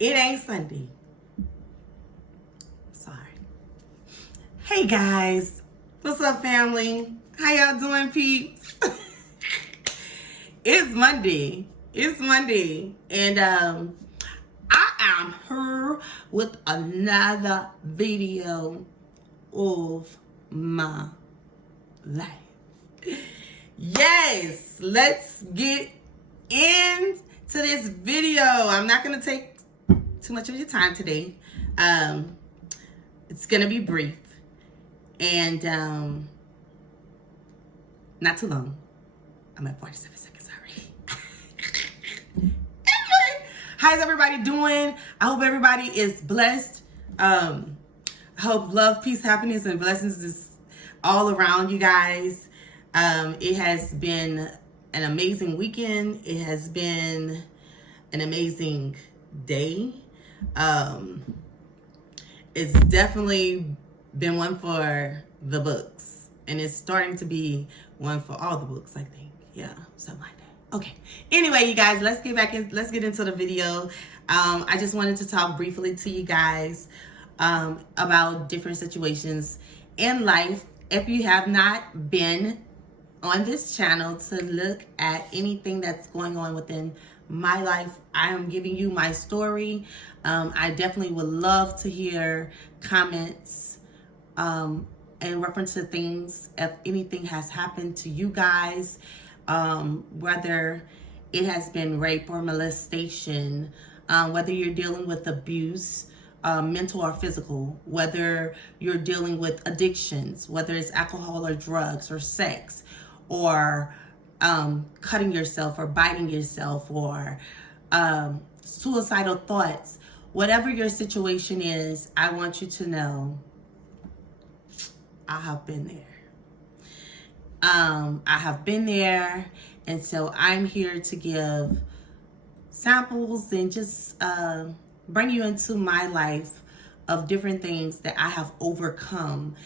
It ain't Sunday. Sorry. Hey guys, what's up, family? How y'all doing, peeps? It's Monday. And I am here with another video of my life. Yes, let's get into this video. I'm not gonna take too much of your time today. It's gonna be brief and not too long. I'm at 47 seconds already. Anyway, how's everybody doing? I hope everybody is blessed. I hope love, peace, happiness, and blessings is all around you guys. It has been an amazing weekend. It has been an amazing day. It's definitely been one for the books, and it's starting to be one for all the books, I think. Yeah, something like that. Okay. Anyway, you guys, let's get into the video. I just wanted to talk briefly to you guys about different situations in life. If you have not been on this channel to look at anything that's going on within my life, I am giving you my story. I definitely would love to hear comments in reference to things, if anything has happened to you guys, whether it has been rape or molestation, whether you're dealing with abuse, mental or physical, whether you're dealing with addictions, whether it's alcohol or drugs or sex, or cutting yourself or biting yourself, or suicidal thoughts. Whatever your situation is, I want you to know I have been there. I have been there, and so I'm here to give samples and just bring you into my life of different things that I have overcome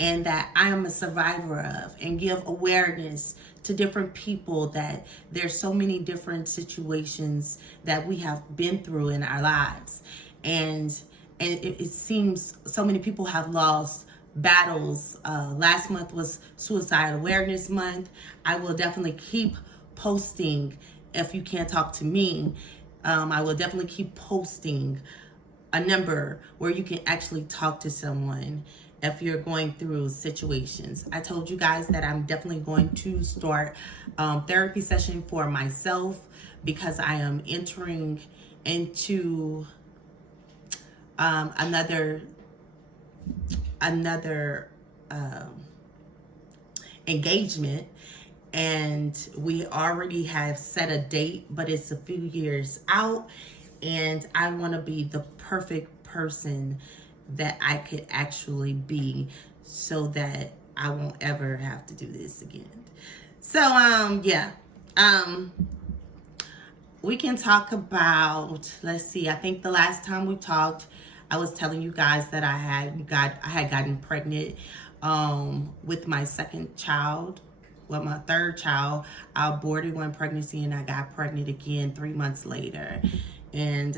and that I am a survivor of, and give awareness to different people that there's so many different situations that we have been through in our lives. And it seems so many people have lost battles. Last month was Suicide Awareness Month. I will definitely keep posting. If you can't talk to me, I will definitely keep posting a number where you can actually talk to someone if you're going through situations. I told you guys that I'm definitely going to start therapy session for myself, because I am entering into another engagement, and we already have set a date, but it's a few years out, and I want to be the perfect person that I could actually be, so that I won't ever have to do this again. So we can talk about, let's see, I think the last time we talked, I was telling you guys that I had gotten pregnant with my second child. Well, my third child. I aborted one pregnancy and I got pregnant again 3 months later. And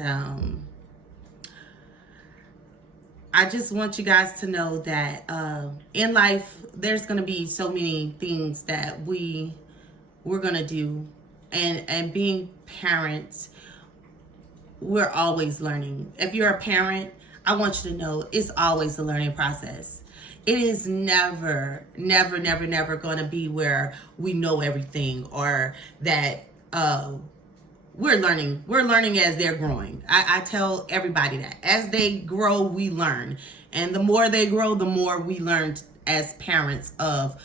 I just want you guys to know that in life, there's going to be so many things that we're going to do. And being parents, we're always learning. If you're a parent, I want you to know it's always a learning process. It is never going to be where we know everything, or that we're learning as they're growing. I tell everybody that as they grow, we learn. And the more they grow, the more we learn as parents of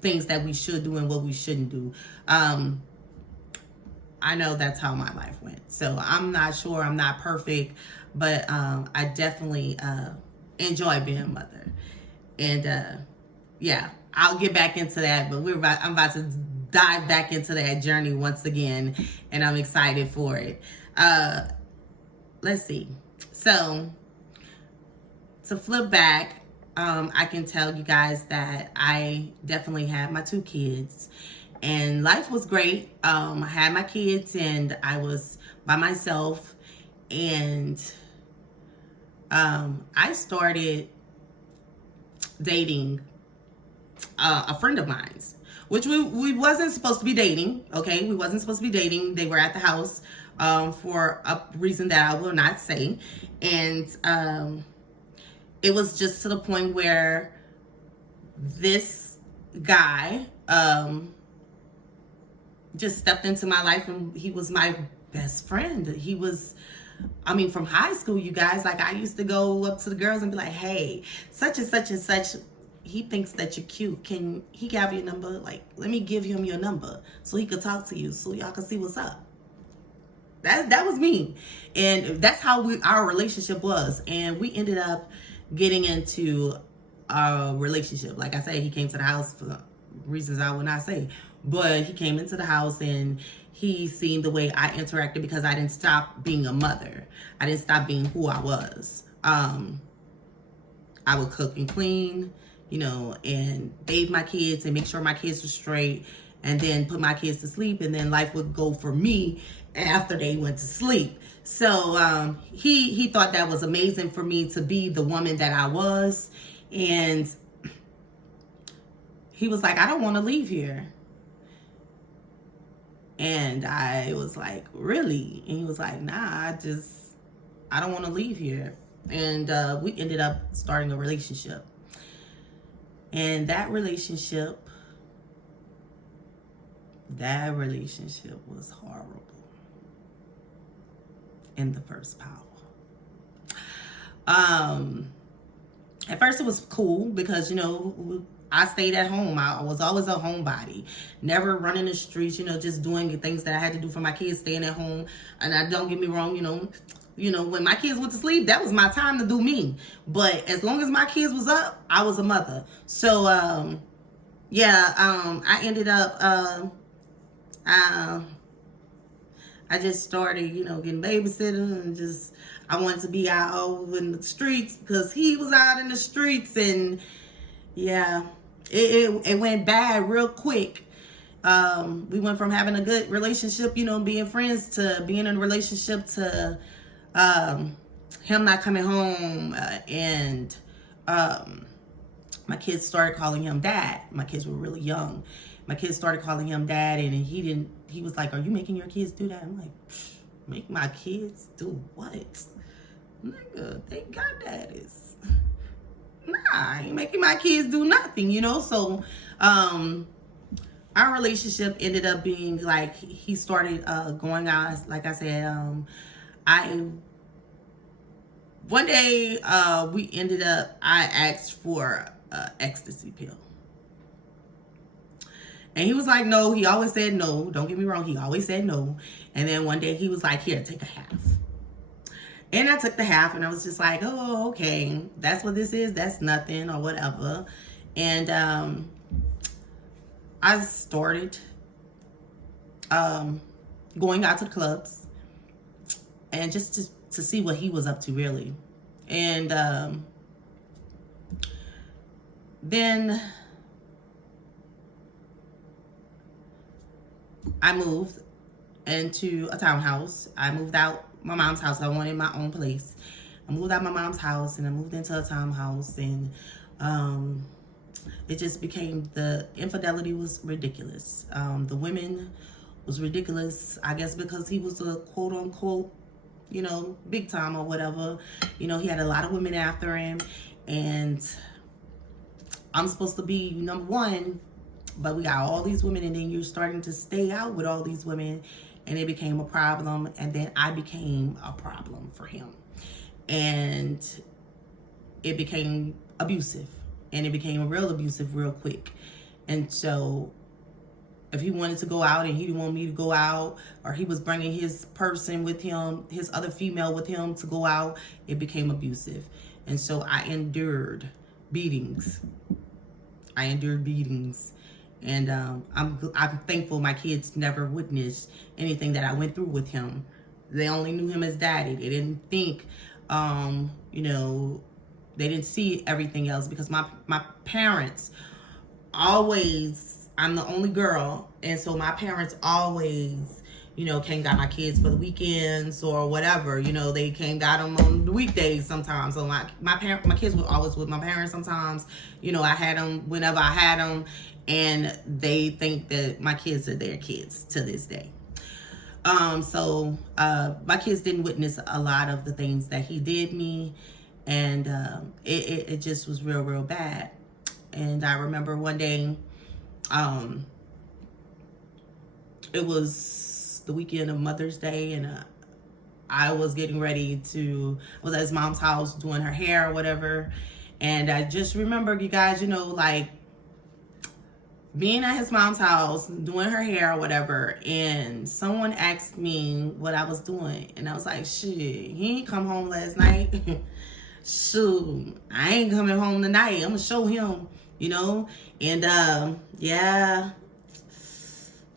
things that we should do and what we shouldn't do. I know that's how my life went. So I'm not sure, I'm not perfect, but I definitely enjoy being a mother. And yeah, I'll get back into that, but I'm about to dive back into that journey once again, and I'm excited for it. Let's see. So to flip back, I can tell you guys that I definitely had my 2 kids, and life was great. I had my kids and I was by myself, And I started dating a friend of mine's, which we wasn't supposed to be dating. Okay, we wasn't supposed to be dating. They were at the house for a reason that I will not say. And it was just to the point where this guy just stepped into my life, and he was my best friend. He was, I mean, from high school, you guys. Like, I used to go up to the girls and be like, hey, such and such and such, he thinks that you're cute. Can he have your number? Like, let me give him your number so he could talk to you, so y'all can see what's up. That was me. And that's how our relationship was. And we ended up getting into a relationship. Like I said, he came to the house for reasons I will not say. But he came into the house, and he seen the way I interacted, because I didn't stop being a mother. I didn't stop being who I was. I would cook and clean, you know, and bathe my kids and make sure my kids were straight, and then put my kids to sleep, and then life would go for me after they went to sleep. So he thought that was amazing for me to be the woman that I was. And he was like, I don't want to leave here. And I was like, really? And he was like, nah, I don't want to leave here. And we ended up starting a relationship. And that relationship was horrible in the first power. At first it was cool, because, you know, I stayed at home. I was always a homebody, never running the streets, you know, just doing the things that I had to do for my kids, staying at home. And don't get me wrong, you know, when my kids went to sleep, that was my time to do me. But as long as my kids was up, I was a mother. So, I ended up, I just started, you know, getting babysitter, and I wanted to be out in the streets, because he was out in the streets. And yeah, it went bad real quick. We went from having a good relationship, you know, being friends, to being in a relationship, to him not coming home, and my kids started calling him dad. My kids were really young. My kids started calling him dad, and he was like, are you making your kids do that? I'm like, make my kids do what? Nigga, they got daddies. Nah, I ain't making my kids do nothing, you know? So, our relationship ended up being like, he started going out, like I said, one day I asked for an ecstasy pill. And he was like, no. He always said no. Don't get me wrong. He always said no. And then one day he was like, here, take a half. And I took the half, and I was just like, oh, okay. That's what this is. That's nothing, or whatever. And I started going out to the clubs, and just to see what he was up to, really. And then I moved into a townhouse. I moved out my mom's house. I wanted my own place. I moved out my mom's house, and I moved into a townhouse, and it just became, the infidelity was ridiculous. The women was ridiculous, I guess, because he was a quote unquote, you know, big time or whatever. You know, he had a lot of women after him, and I'm supposed to be number one, but we got all these women, and then you're starting to stay out with all these women, and it became a problem. And then I became a problem for him, and it became abusive, and it became real abusive real quick. And so if he wanted to go out and he didn't want me to go out, or he was bringing his person with him, his other female with him to go out, it became abusive. And so I endured beatings. And I'm thankful my kids never witnessed anything that I went through with him. They only knew him as daddy. They didn't think, you know, they didn't see everything else, because my parents always, I'm the only girl, and so my parents always, you know, came got my kids for the weekends or whatever. You know, they came got them on the weekdays sometimes. So my kids were always with my parents sometimes. You know, I had them whenever I had them, and they think that my kids are their kids to this day. So my kids didn't witness a lot of the things that he did me, and it just was real bad. And I remember one day, it was the weekend of Mother's Day, and I was getting ready to, I was at his mom's house doing her hair or whatever, and I just remember, you guys, you know, like being at his mom's house doing her hair or whatever, and someone asked me what I was doing, and I was like, shit, he ain't come home last night. Shoot, I ain't coming home tonight. I'm gonna show him, you know. And yeah,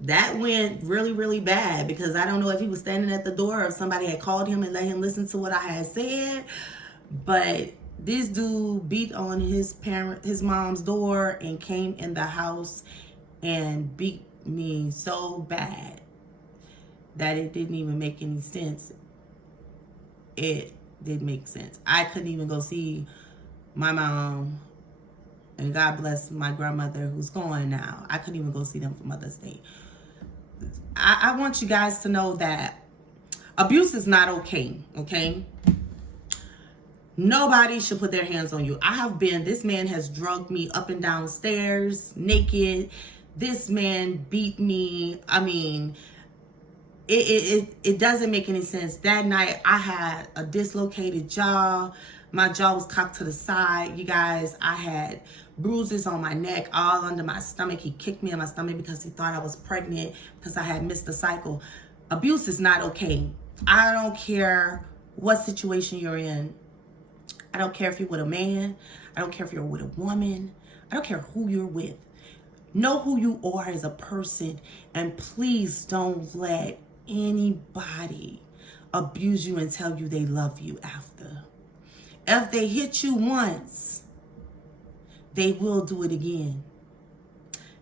that went really bad, because I don't know if he was standing at the door or if somebody had called him and let him listen to what I had said, but this dude beat on his mom's door and came in the house and beat me so bad that it didn't even make any sense. It didn't make sense. I couldn't even go see my mom, and God bless my grandmother who's gone now. I couldn't even go see them for Mother's Day. I want you guys to know that abuse is not okay, okay? Nobody should put their hands on you. This man has drugged me up and down stairs naked. This man beat me. I mean, it doesn't make any sense. That night I had a dislocated jaw. My jaw was cocked to the side. You guys, I had bruises on my neck, all under my stomach. He kicked me in my stomach because he thought I was pregnant because I had missed the cycle. Abuse is not okay. I don't care what situation you're in. I don't care if you're with a man. I don't care if you're with a woman. I don't care who you're with. Know who you are as a person, and please don't let anybody abuse you and tell you they love you after. If they hit you once, they will do it again.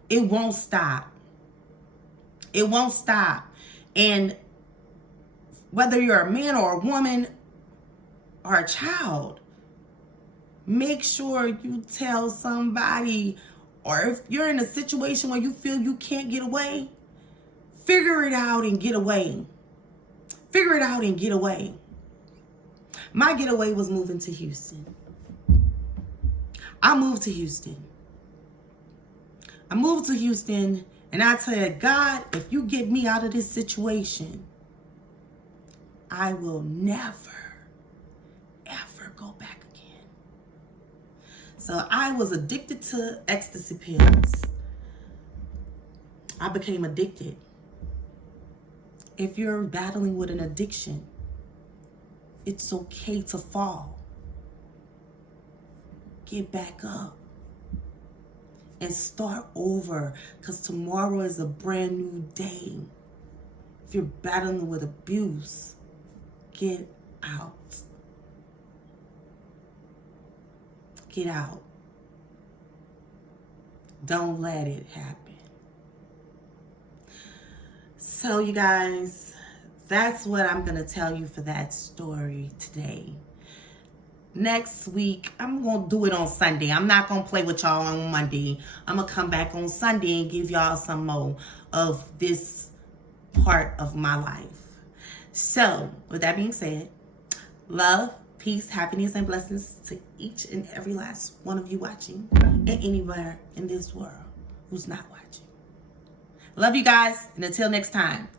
It won't stop. It won't stop. And whether you're a man or a woman or a child, make sure you tell somebody, or if you're in a situation where you feel you can't get away, figure it out and get away. Figure it out and get away. My getaway was moving to Houston. I moved to Houston. And I tell you, God, if you get me out of this situation, I will never, ever go back again. So I was addicted to ecstasy pills. I became addicted. If you're battling with an addiction, it's okay to fall. Get back up and start over, because tomorrow is a brand new day. If you're battling with abuse, get out. Get out. Don't let it happen. So you guys, that's what I'm going to tell you for that story today. Next week, I'm going to do it on Sunday. I'm not going to play with y'all on Monday. I'm going to come back on Sunday and give y'all some more of this part of my life. So, with that being said, love, peace, happiness, and blessings to each and every last one of you watching, and anywhere in this world who's not watching. Love you guys, and until next time.